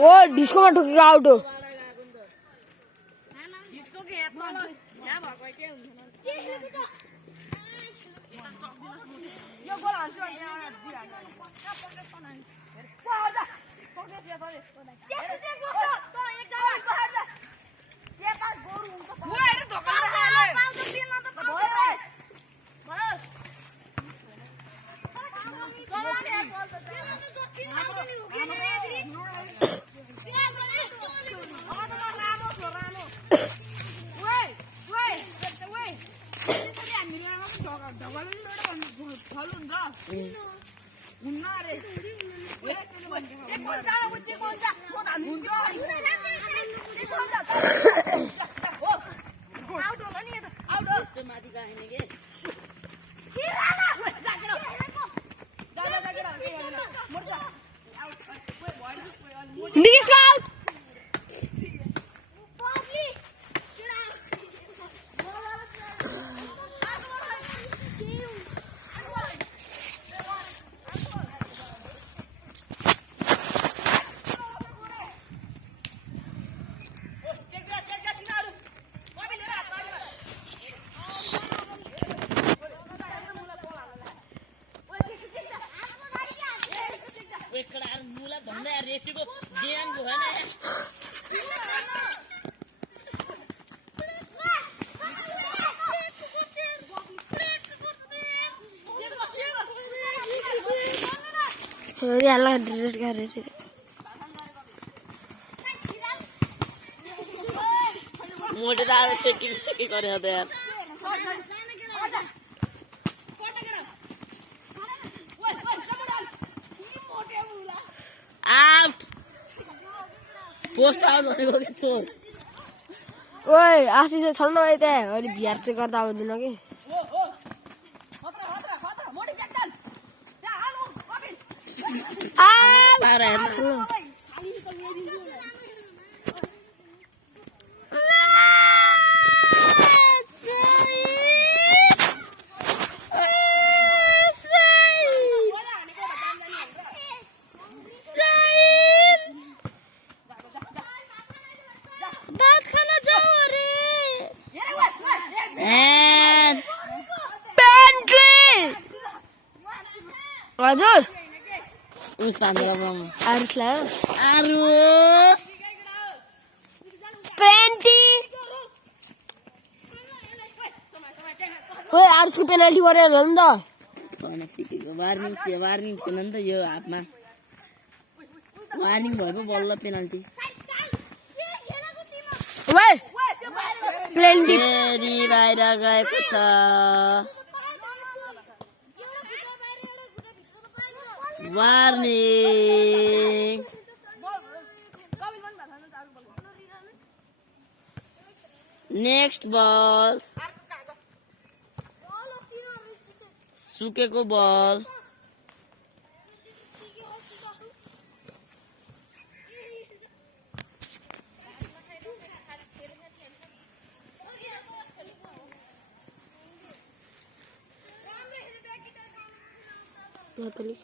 ओ disco में ठुकेको out हो disco के यहाँ भएको के हुन्छ यो गोल हाल्छु अनि यहाँ दिइहाल्नु यहाँ पकेट बनाउनु पहाडा पकेट या तले त्यसले चाहिँ गोल त एकजना पहाड के त गोरु हुन्छ ओ हेर धोका खाले पाउँछ पिनमा त पाउँछ भयो कमाने गोल त त्यसले त जति आउँदैन उकेले रे फेरि रामो छ रामो ओइ ओइ ओइ त्यसरी हामीले आमा ढगल फल हुन्छ हुन्न रे चेक गर्छ अब चेक गर्छ म धान हुन्छ आउट होला नि आउट यस्तो माथि गाइने के छिराला जाकेर जाकेर मर्छ आउट ओइ भयो डिस आउट रेफ्रीको ज्यान भएन याला डिलीट कर रहे थे मोटे दादा सेटिंग करे होते यार आउट पोस्ट आउट भनेको के चोर ओए आशिष छोड्न है त अहिले बिहार चाहिँ गर्दा आउँदैन कि हजुर उस पाँचरा आरुषलाई आरुष पेन्टी ओए आरुषको पेनल्टी गरे होला नि त भने सिकेको वार्निङ थियो नि त यो हाफमा वार्निङ भयो पो बल्ल पेनल्टी ओए पेनल्टी फेरि बाहिर गएको छ वार्निङ नेक्स्ट बल सुकेको बल Natalie.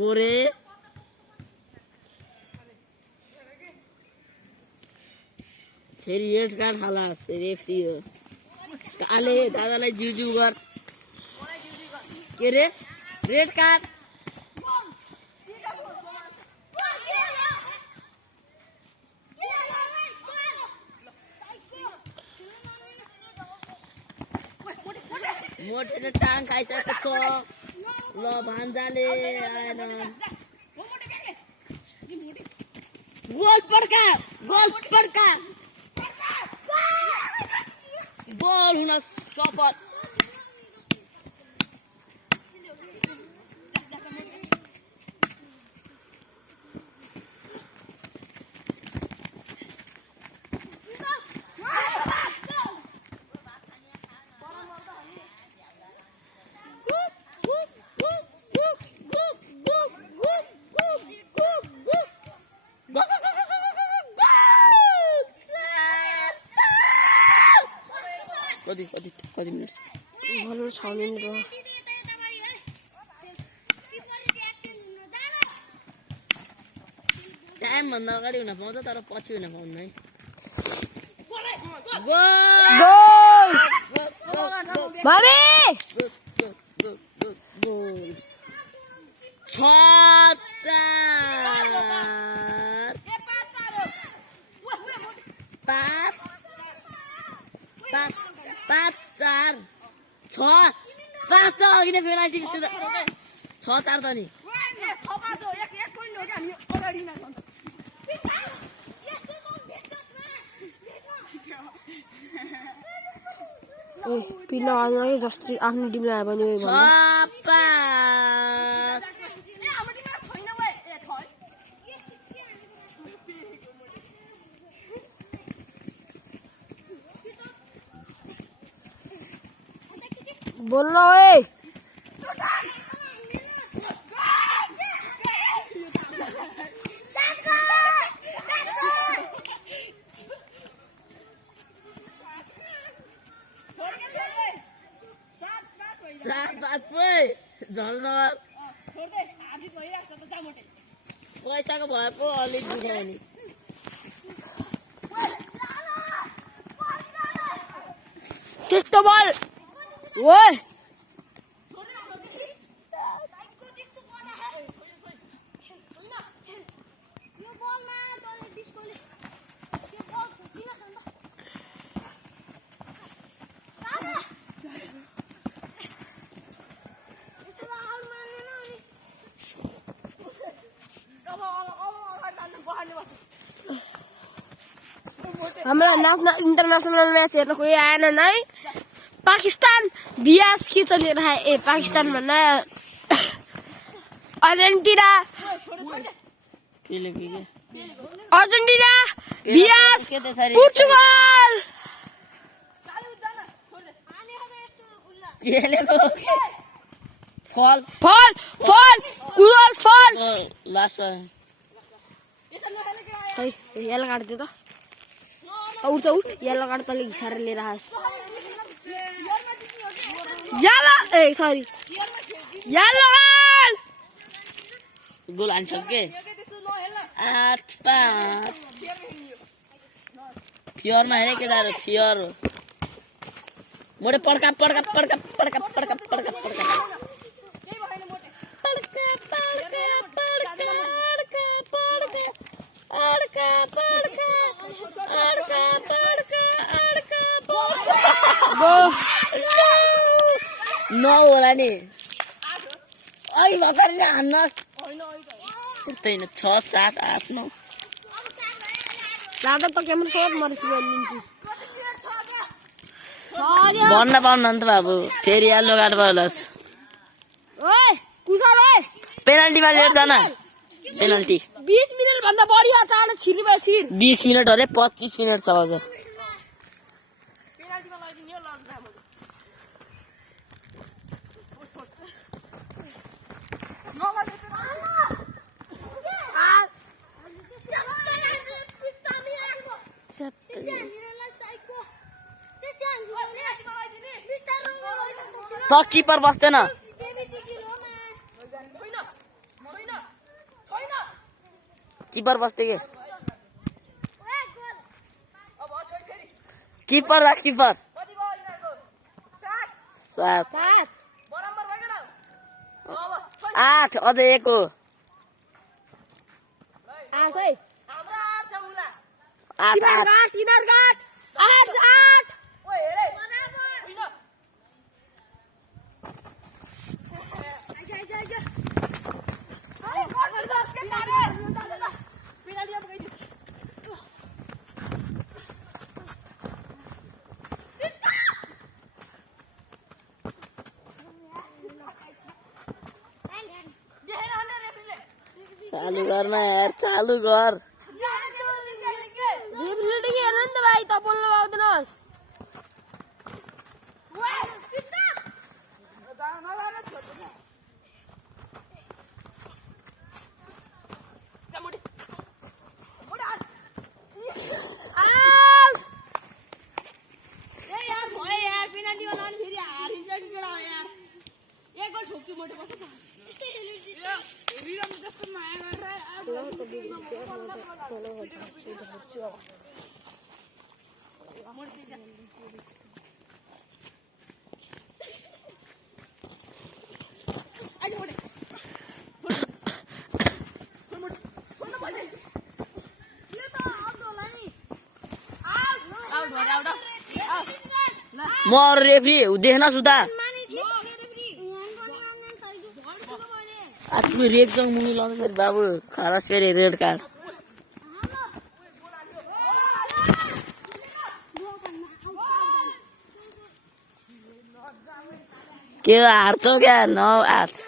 गोरे फेरि रेड कार्ड हालास रेफ्री हो काले दादालाई जुजु गर के रे रेड कार्ड मोटेले टाङ खाइसकेको छ ल भान्जाले आएन गोल पड्का गोल हुन शपथ कति मिनट भनौँ 6 मिनेट भयो टाइम भन्दा अगाडि हुन पाउँछ तर पछि हुन पाउँदैन है गोल भाबी 5-4 अघि नै पेनाल्टी 6-4 त नि पिन हाल्न जस्तो आफ्नो टिमले आयो भने बोल्न ओए झल्नगर पैसाको भए पो अलिक दुखायो नि त्यस्तो बल ओए हाम्रो नेसनल इन्टरनेसनल म्याच हेर्न कोही आएन नै पाकिस्तान बियास के चलिरहेको ए पाकिस्तान भन्दा अर्जेन्टिना बियास पोर्चुगल फल लास्ट खै येल्लो काट्दै त उठ येल्लो कार्ड तले घिसाएर लिएर आएस् yellow sorry yellow card goal हान्छ के 8-5 फियरमा हेरे केटाहरु फियर मोटे पड्का नो होला नि अघि भर्खर नै हान्नुहोस् पुग्दैन 6, 7, 8, 9 लादा त क्यामेरा सब मर्की गरिदिन्छु भन्न पाउनु नि त बाबु फेरि येल्लो कार्ड भयो लस ओए कुशल ओए पेनल्टीमा लिएर जान पेनल्टी 20 मिनेट भन्दा बढी हो चाँडो छिर्नु भयो छिर 20 मिनेट अरे 25 मिनेट छ अझ पेनल्टीमा लगाइदिनु ल त किपर बस्दैन किपर बस्थे के किपर राख किपर 7 8 अझ 1 हो 8 है 8 तिनीहरु काट 8 चालू गर्न यार चालू गर रिफ्लेक्टिङ हेर्नु नि त भाइ त बोल्नु पाउँदैनस् म अरू रेफ्री देख्न सुधा आजको रेडसँग मुभी लाउँछ फेरि बाबु खरस फेरि रेड कार्ड के हार्छौ क्या न हार्छ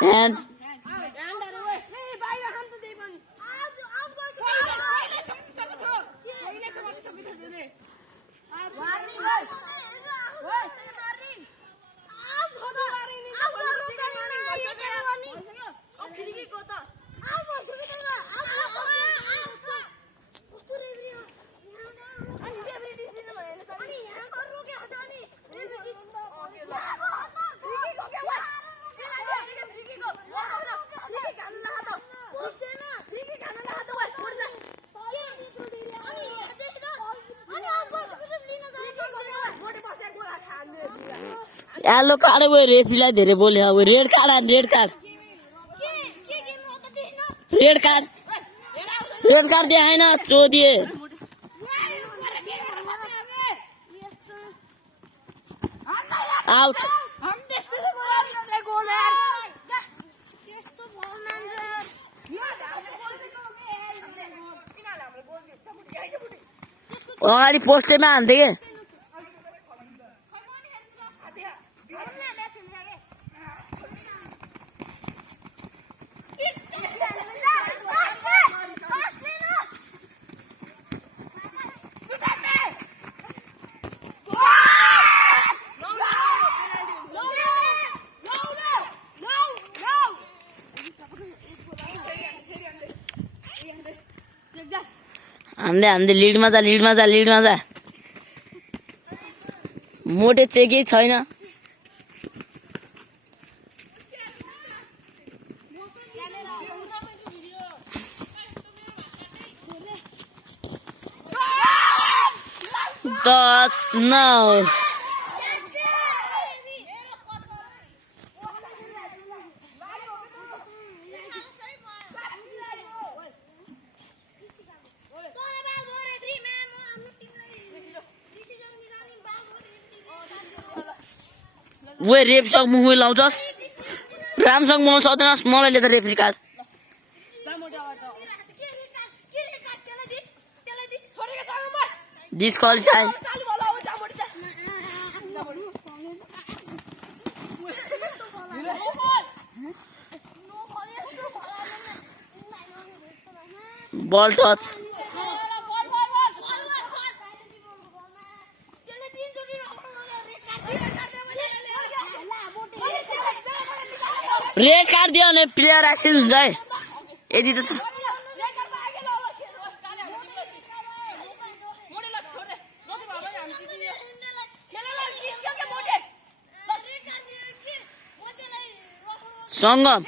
And येलो कार्ड वो रेफ्रीलाई धेरै बोल्यो अब रेड कार्ड रेड कार्ड देखाएन चोदिए आउट अगाडि पोस्टमा हान्थे के हान्दै लिडमा जा मोटे चाहिँ केही छैन दस नौ वो रेपसँग मुख लाउँछस् रामसँग मलाई सक्दैनस् मलाई लिएर रेफ्री कार्ड डिस्क्वालिफाई बल टच रेड कार्ड दियो भने प्लेयर एक्सिड हुन्छ है यदि त सङ्गम